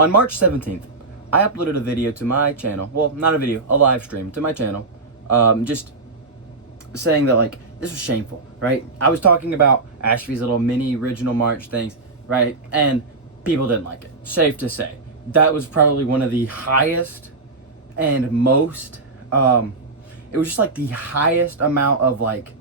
On March 17th, I uploaded a video to my channel. Well, not a video, a live stream to my channel. Just saying that, like, this was shameful, right? I was talking about Ashby's little mini original March things, right? And people didn't like it. Safe to say. That was probably one of the highest and most, it was just like the highest amount of like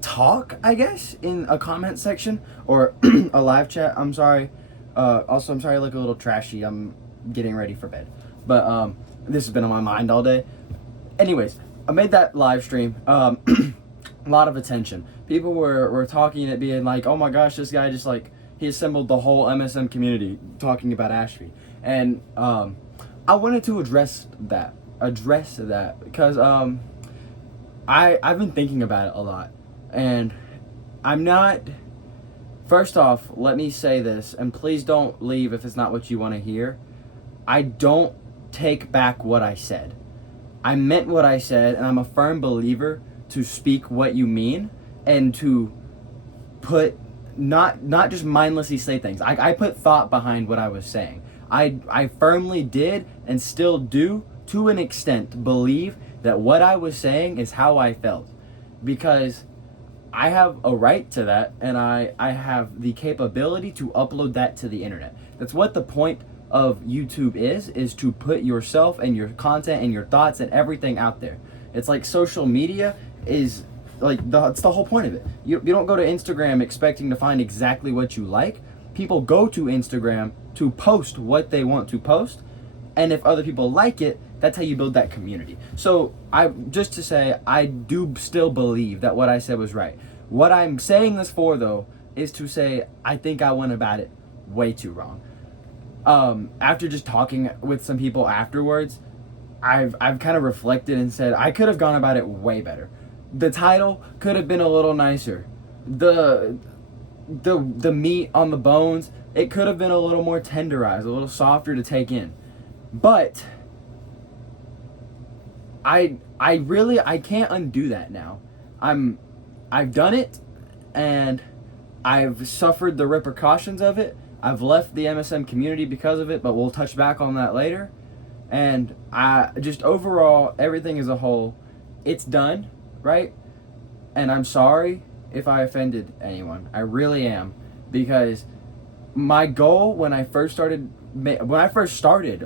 talk, I guess, in a comment section or a live chat. I'm sorry. Also, I'm sorry I look a little trashy. I'm getting ready for bed. But this has been on my mind all day. Anyways, I made that live stream. A lot of attention. People were talking it, being like, oh my gosh, this guy just like, he assembled the whole MSM community talking about Ashby. And I wanted to address that because I've been thinking about it a lot. And I'm not, first off, let me say this, and please don't leave if it's not what you want to hear. I don't take back what I said. I meant what I said, and I'm a firm believer to speak what you mean and to put, not just mindlessly say things. I put thought behind what I was saying. I firmly did and still do, to an extent, believe that what I was saying is how I felt. Because I have a right to that, and I have the capability to upload that to the internet. That's what the point of YouTube is to put yourself and your content and your thoughts and everything out there. It's like social media is like, it's the whole point of it. You don't go to Instagram expecting to find exactly what you like. People go to Instagram to post what they want to post, and if other people like it, that's how you build that community. So just to say, I do still believe that what I said was right. What I'm saying this for, though, is to say I think I went about it way too wrong. After just talking with some people afterwards, I've kind of reflected and said I could have gone about it way better. The title could have been a little nicer. The meat on the bones, it could have been a little more tenderized, a little softer to take in. But I can't undo that now. I've done it, and I've suffered the repercussions of it. I've left the MSM community because of it, but we'll touch back on that later. And just overall, everything as a whole, it's done, right? And I'm sorry if I offended anyone. I really am, because my goal when I first started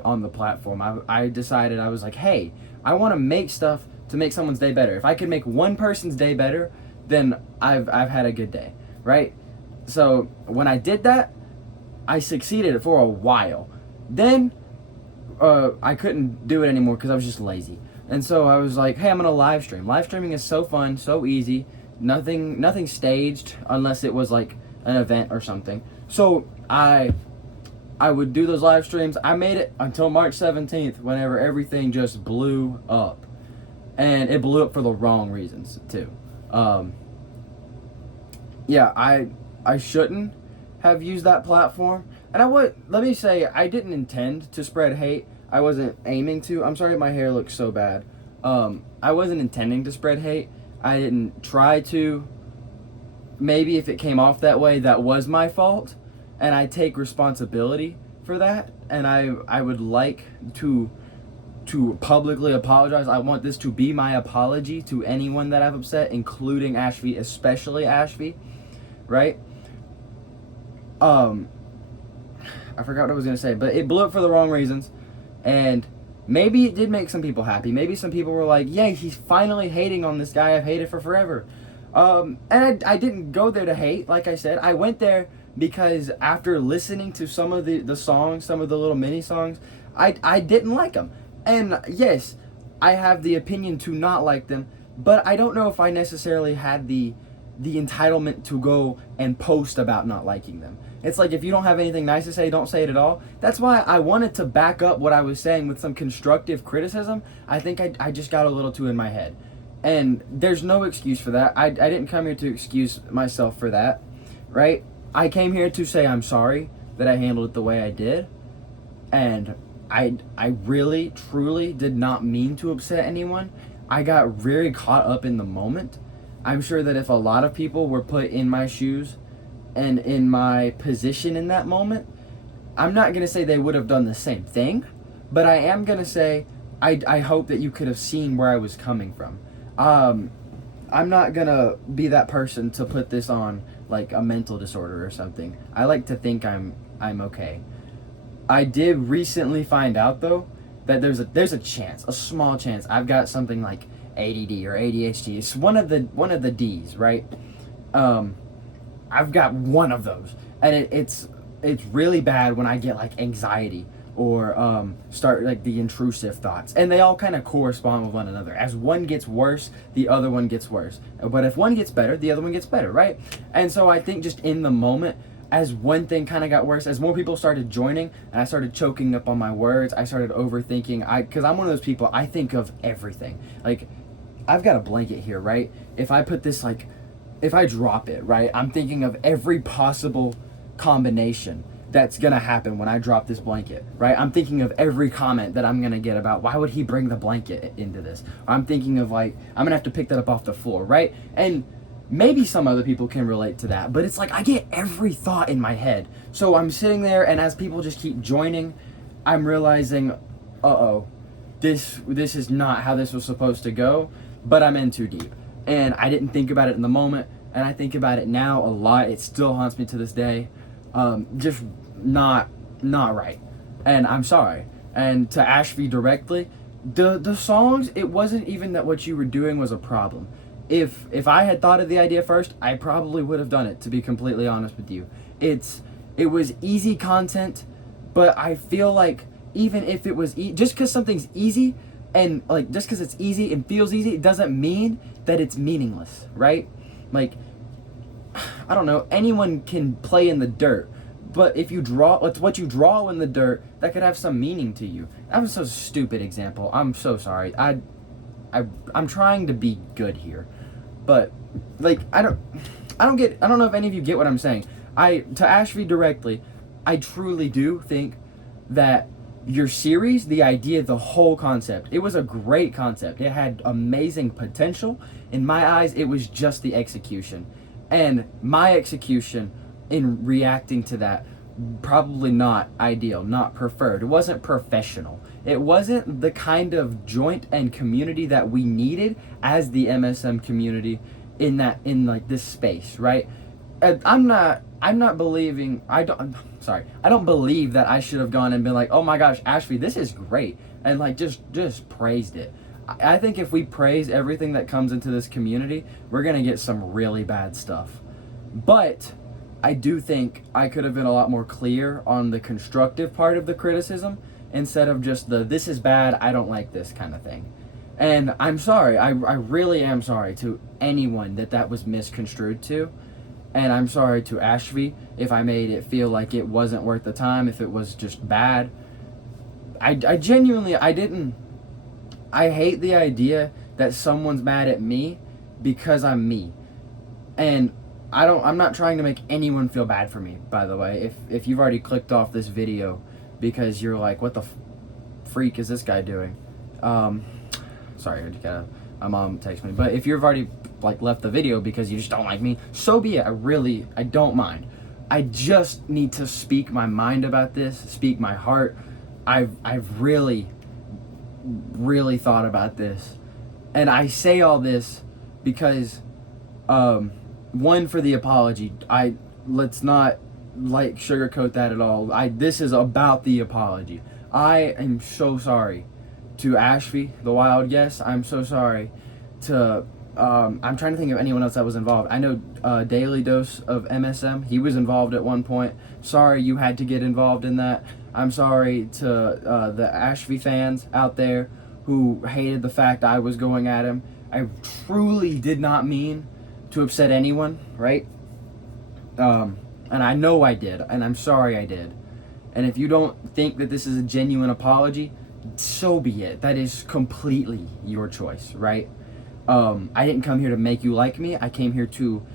on the platform, I decided, I was like, hey, I want to make stuff to make someone's day better. If I can make one person's day better, then I've had a good day, right? So when I did that, I succeeded for a while. Then I couldn't do it anymore because I was just lazy. And so I was like, hey, I'm gonna live stream. Live streaming is so fun, so easy. Nothing staged unless it was like an event or something. So I would do those live streams. I made it until March 17th, whenever everything just blew up. And it blew up for the wrong reasons too. Yeah, I shouldn't have used that platform. And let me say, I didn't intend to spread hate. I wasn't aiming to. I'm sorry my hair looks so bad. I wasn't intending to spread hate. I didn't try to. Maybe if it came off that way, that was my fault. And I take responsibility for that. And I would like to publicly apologize. I want this to be my apology to anyone that I've upset, including Ashby, especially Ashby, right? I forgot what I was going to say, but it blew up for the wrong reasons, and maybe it did make some people happy. Maybe some people were like, yay, he's finally hating on this guy I've hated for forever. And I didn't go there to hate, like I said. I went there because after listening to some of the songs, some of the little mini songs, I didn't like them. And yes, I have the opinion to not like them, but I don't know if I necessarily had the entitlement to go and post about not liking them. It's like, if you don't have anything nice to say, don't say it at all. That's why I wanted to back up what I was saying with some constructive criticism. I think I just got a little too in my head. And there's no excuse for that. I didn't come here to excuse myself for that, right? I came here to say I'm sorry that I handled it the way I did. And I really, truly did not mean to upset anyone. I got very caught up in the moment. I'm sure that if a lot of people were put in my shoes and in my position in that moment, I'm not gonna say they would have done the same thing, but I am gonna say I hope that you could have seen where I was coming from. I'm not gonna be that person to put this on like a mental disorder or something. I like to think I'm okay. I did recently find out though that there's a chance, a small chance, I've got something like ADD or ADHD. It's one of the D's, right? I've got one of those, and it's really bad when I get like anxiety or start like the intrusive thoughts, and they all kind of correspond with one another. As one gets worse, the other one gets worse, but if one gets better, the other one gets better, right? And so I think just in the moment, as one thing kind of got worse, as more people started joining and I started choking up on my words, I started overthinking. Because I'm one of those people, I think of everything. Like, I've got a blanket here, right? If I put this, like, if I drop it, right, I'm thinking of every possible combination that's gonna happen when I drop this blanket, right? I'm thinking of every comment that I'm gonna get about why would he bring the blanket into this? I'm thinking of like, I'm gonna have to pick that up off the floor, right? And maybe some other people can relate to that, but it's like I get every thought in my head. So I'm sitting there, and as people just keep joining, I'm realizing, uh-oh, this is not how this was supposed to go, but I'm in too deep. And I didn't think about it in the moment, and I think about it now a lot. It still haunts me to this day. Just not right. And I'm sorry. And to Ashby directly, the songs, it wasn't even that what you were doing was a problem. If I had thought of the idea first, I probably would have done it, to be completely honest with you. It was easy content, but I feel like even if it was just because something's easy, and like just because it's easy and feels easy, it doesn't mean that it's meaningless, right? Like, I don't know, anyone can play in the dirt, but if you draw, it's what you draw in the dirt that could have some meaning to you. That was a stupid example. I'm so sorry. I'm trying to be good here, but like I don't know if any of you get what I'm saying. To Ashby directly, I truly do think that your series, the idea, the whole concept, it was a great concept. It had amazing potential. In my eyes, it was just the execution. And my execution in reacting to that, probably not ideal, not preferred. It wasn't professional. It wasn't the kind of joint and community that we needed as the MSM community in like this space, right? I'm not believing, I don't believe that I should have gone and been like, oh my gosh, Ashby, this is great, and like just praised it. I think if we praise everything that comes into this community, we're gonna get some really bad stuff. But I do think I could have been a lot more clear on the constructive part of the criticism instead of just the this is bad, I don't like this kind of thing. And I'm sorry, I really am sorry to anyone that was misconstrued to. And I'm sorry to Ashby if I made it feel like it wasn't worth the time, if it was just bad. I genuinely, I hate the idea that someone's mad at me because I'm me. And I'm not trying to make anyone feel bad for me, by the way. If you've already clicked off this video because you're like, what the freak is this guy doing? Sorry, I just got my mom texted me. But if you've already like left the video because you just don't like me, so be it. I don't mind. I just need to speak my mind about this, speak my heart. I've really thought about this, and I say all this because one, for the apology. Let's not like sugarcoat that at all. This is about the apology. I am so sorry to Ashby, the Wild Guess. I'm so sorry to I'm trying to think of anyone else that was involved. I know Daily Dose of MSM. He was involved at one point. Sorry you had to get involved in that. I'm sorry to the Ashby fans out there who hated the fact I was going at him. I truly did not mean to upset anyone, right? And I know I did, and I'm sorry I did. And if you don't think that this is a genuine apology, so be it. That is completely your choice, right? I didn't come here to make you like me. I came here to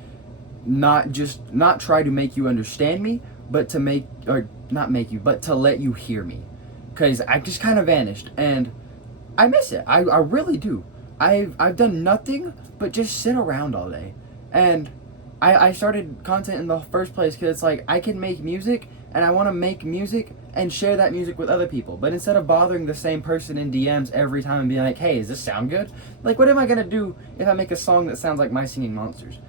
not try to make you understand me, but to but to let you hear me. Because I just kind of vanished, and I miss it. I really do. I've done nothing but just sit around all day. And I started content in the first place because it's like I can make music and I want to make music and share that music with other people. But instead of bothering the same person in DMs every time and being like, hey, does this sound good? Like, what am I gonna do if I make a song that sounds like My Singing Monsters?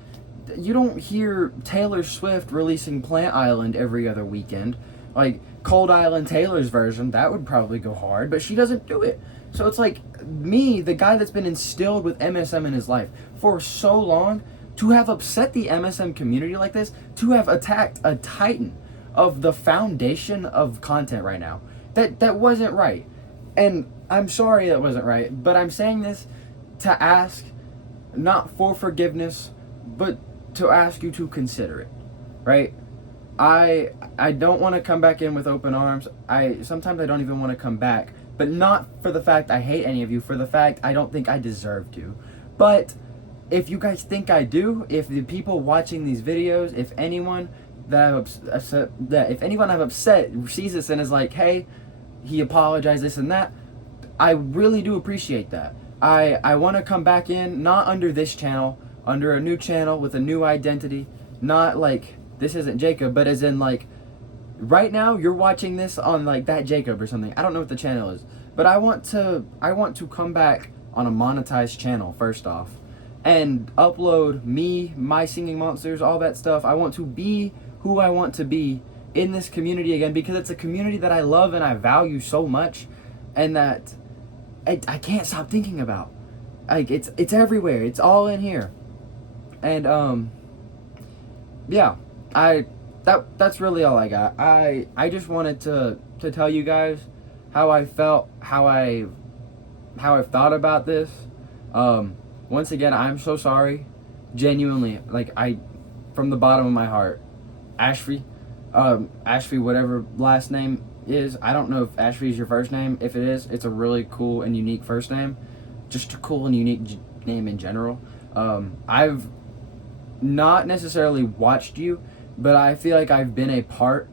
You don't hear Taylor Swift releasing Plant Island every other weekend. Like, Cold Island Taylor's version, that would probably go hard, but she doesn't do it. So it's like, me, the guy that's been instilled with MSM in his life for so long, to have upset the MSM community like this, to have attacked a titan of the foundation of content right now, that wasn't right. And I'm sorry that wasn't right, but I'm saying this to ask, not for forgiveness, but to ask you to consider it, right? I don't want to come back in with open arms. Sometimes I don't even want to come back, but not for the fact I hate any of you, for the fact I don't think I deserve to. But if you guys think I do, if the people watching these videos, if anyone I've upset sees this and is like, hey, he apologized, this and that, I really do appreciate that. I want to come back in, not under this channel, under a new channel with a new identity, not like, this isn't Jacob, but as in like, right now you're watching this on like that Jacob or something. I don't know what the channel is, but I want to come back on a monetized channel first off, and upload me, My Singing Monsters, all that stuff. I want to be who I want to be in this community again, because it's a community that I love and I value so much, and that I can't stop thinking about. Like, it's everywhere. It's all in here. And yeah, that's really all I got. I just wanted to tell you guys how I felt, how I thought about this. Once again, I'm so sorry, genuinely, like, from the bottom of my heart. Ashby, whatever last name is, I don't know if Ashby is your first name. If it is, it's a really cool and unique first name, just a cool and unique name in general. I've not necessarily watched you, but I feel like I've been a part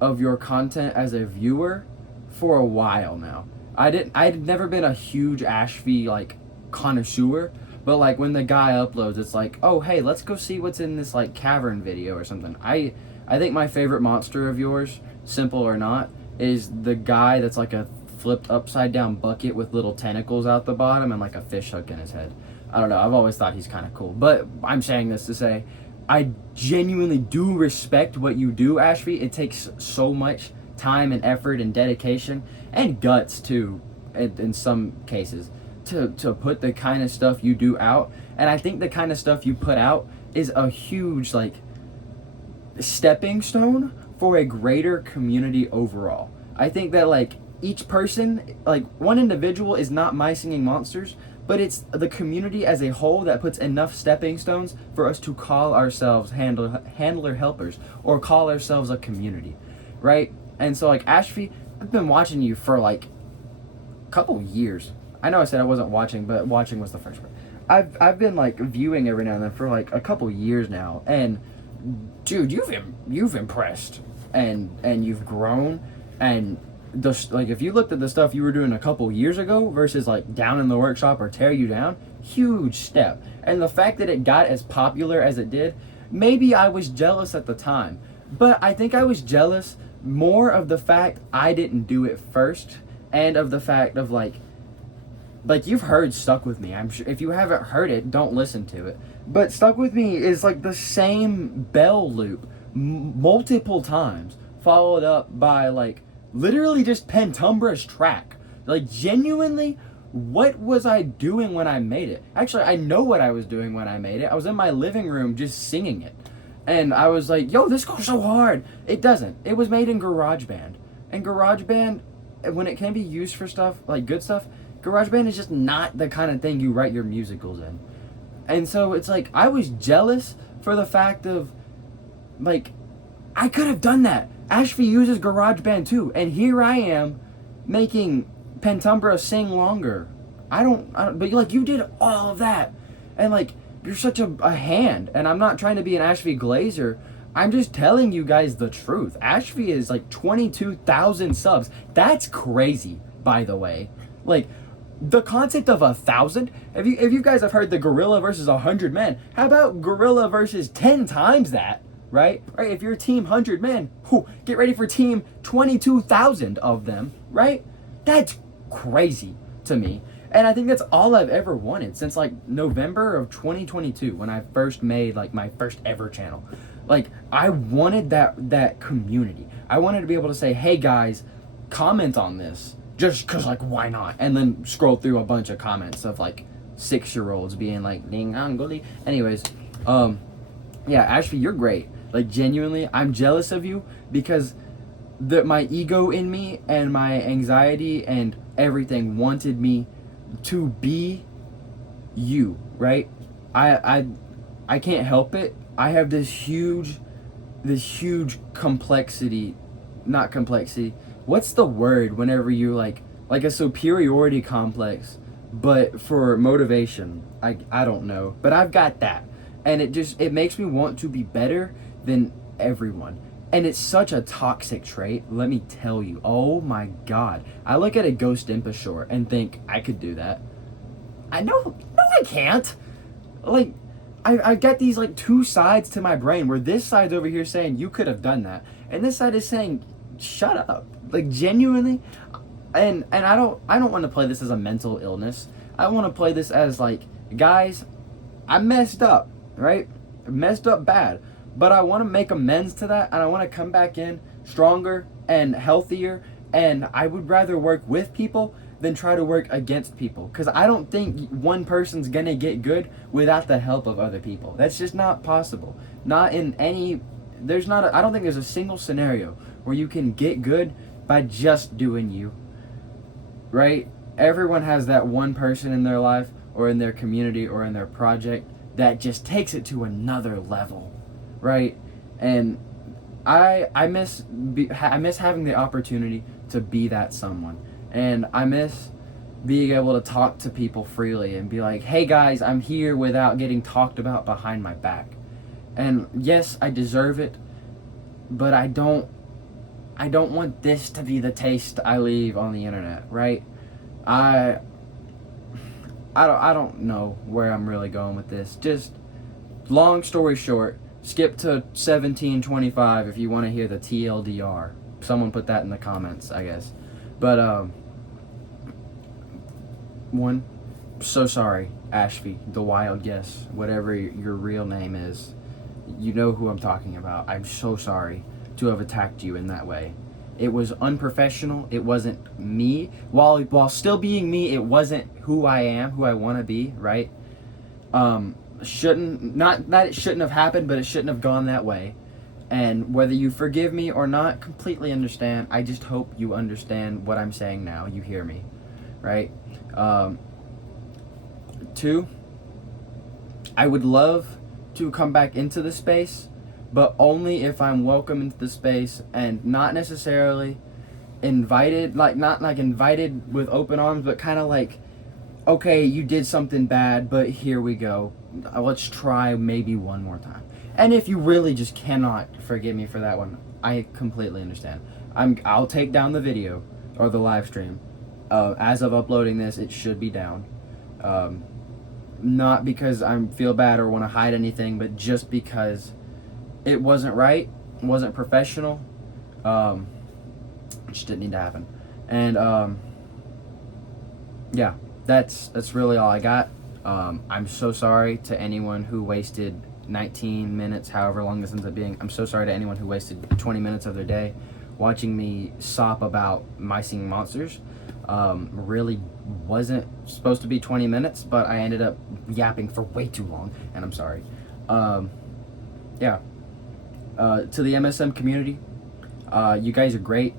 of your content as a viewer for a while now. I'd never been a huge Ashby like connoisseur, but like when the guy uploads, it's like, oh hey, let's go see what's in this like cavern video or something. I think my favorite monster of yours, simple or not, is the guy that's like a flipped upside down bucket with little tentacles out the bottom and like a fish hook in his head. I don't know, I've always thought he's kind of cool. But I'm saying this to say, I genuinely do respect what you do, Ashby. It takes so much time and effort and dedication and guts too, in some cases, to put the kind of stuff you do out. And I think the kind of stuff you put out is a huge like stepping stone for a greater community overall. I think that like each person, like one individual is not My Singing Monsters, but it's the community as a whole that puts enough stepping stones for us to call ourselves handler helpers, or call ourselves a community, right? And so like Ashby, I've been watching you for like a couple years. I know I said I wasn't watching, but watching was the first word. I've been like viewing every now and then for like a couple years now, and dude, you've impressed, and you've grown, and like if you looked at the stuff you were doing a couple years ago versus like Down in the Workshop or Tear You Down, huge step. And the fact that it got as popular as it did, maybe I was jealous at the time, but I think I was jealous more of the fact I didn't do it first, and of the fact of like you've heard Stuck With Me. I'm sure if you haven't heard it, don't listen to it. But Stuck With Me is like the same bell loop multiple times, followed up by like literally just Pentumbra's track. Like genuinely, what was I doing when I made it? Actually, I know what I was doing when I made it. I was in my living room just singing it. And I was like, yo, this goes so hard. It doesn't. It was made in GarageBand. And GarageBand, when it can be used for stuff, like good stuff, GarageBand is just not the kind of thing you write your musicals in. And so it's like, I was jealous for the fact of, like, I could have done that. Ashby uses GarageBand too, and here I am making Pentumbra sing longer. I don't but like you did all of that, and like you're such a hand. And I'm not trying to be an Ashby Glazer. I'm just telling you guys the truth. Ashby is like 22,000 subs. That's crazy, by the way. Like the concept of 1,000. If you guys have heard the Gorilla versus 100 Men, how about Gorilla versus 10 times that? right? Right? If you're a team 100 men, get ready for team 22,000 of them, right? That's crazy to me. And I think that's all I've ever wanted since like November of 2022 when I first made like my first ever channel. Like I wanted that community. I wanted to be able to say, "Hey guys, comment on this." Just cuz like why not? And then scroll through a bunch of comments of like 6-year-olds being like ding angoli. Anyways, yeah, Ashby, you're great. Like genuinely, I'm jealous of you because my ego in me and my anxiety and everything wanted me to be you, right? I can't help it. I have this huge complexity, not complexity. What's the word whenever you like a superiority complex, but for motivation? I don't know, but I've got that. And it makes me want to be better than everyone. And it's such a toxic trait, let me tell you. Oh my god. I look at a Ghost Impa short and think, I could do that. No, I can't. Like, I get these like two sides to my brain where this side's over here saying, you could have done that. And this side is saying, shut up. Like, genuinely. And I don't want to play this as a mental illness. I want to play this as like, guys, I messed up, right? I messed up bad. But I want to make amends to that, and I want to come back in stronger and healthier, and I would rather work with people than try to work against people, because I don't think one person's going to get good without the help of other people. That's just not possible. Not in any, I don't think there's a single scenario where you can get good by just doing you, right? Everyone has that one person in their life or in their community or in their project that just takes it to another level. Right, and I miss having the opportunity to be that someone, and I miss being able to talk to people freely and be like, hey guys, I'm here without getting talked about behind my back. And yes, I deserve it, but I don't want this to be the taste I leave on the internet, right? I don't know where I'm really going with this. Just long story short, skip to 1725 if you want to hear the TLDR. Someone put that in the comments, I guess. But, so sorry, Ashby, the wild guess, whatever your real name is. You know who I'm talking about. I'm so sorry to have attacked you in that way. It was unprofessional. It wasn't me. While still being me, it wasn't who I am, who I want to be, right? Not that it shouldn't have happened, but it shouldn't have gone that way. And whether you forgive me or not, completely understand. I just hope you understand what I'm saying now. You hear me, right? 2, I would love to come back into the space, but only if I'm welcome into the space and not necessarily invited, not invited with open arms, but kind of like, okay, you did something bad, but here we go. Let's try maybe one more time. And if you really just cannot forgive me for that one, I completely understand. I'll take down the video or the live stream. As of uploading this, it should be down. Not because I feel bad or want to hide anything, but just because it wasn't right, wasn't professional. It just didn't need to happen. And yeah. That's really all I got. I'm so sorry to anyone who wasted 19 minutes, however long this ends up being. I'm so sorry to anyone who wasted 20 minutes of their day watching me sop about My Singing Monsters. Really wasn't supposed to be 20 minutes, but I ended up yapping for way too long, and I'm sorry. Yeah. To the MSM community, you guys are great.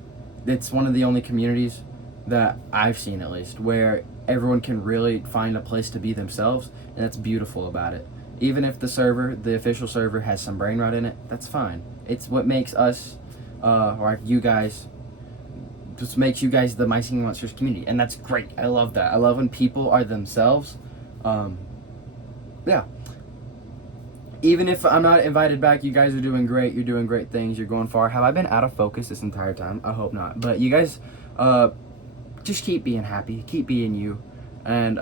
It's one of the only communities that I've seen, at least, where everyone can really find a place to be themselves, and that's beautiful about it. Even if the official server has some brain rot in it, that's fine. It's what makes us, or you guys, just makes you guys the My Singing Monsters community, and that's great. I love that. I love when people are themselves. Yeah. Even if I'm not invited back, you guys are doing great. You're doing great things. You're going far. Have I been out of focus this entire time? I hope not. But you guys, just keep being happy. Keep being you. And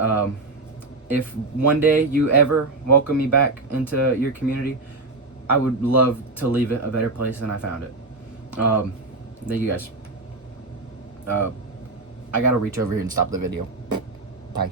if one day you ever welcome me back into your community, I would love to leave it a better place than I found it. Thank you guys. I gotta reach over here and stop the video. Bye.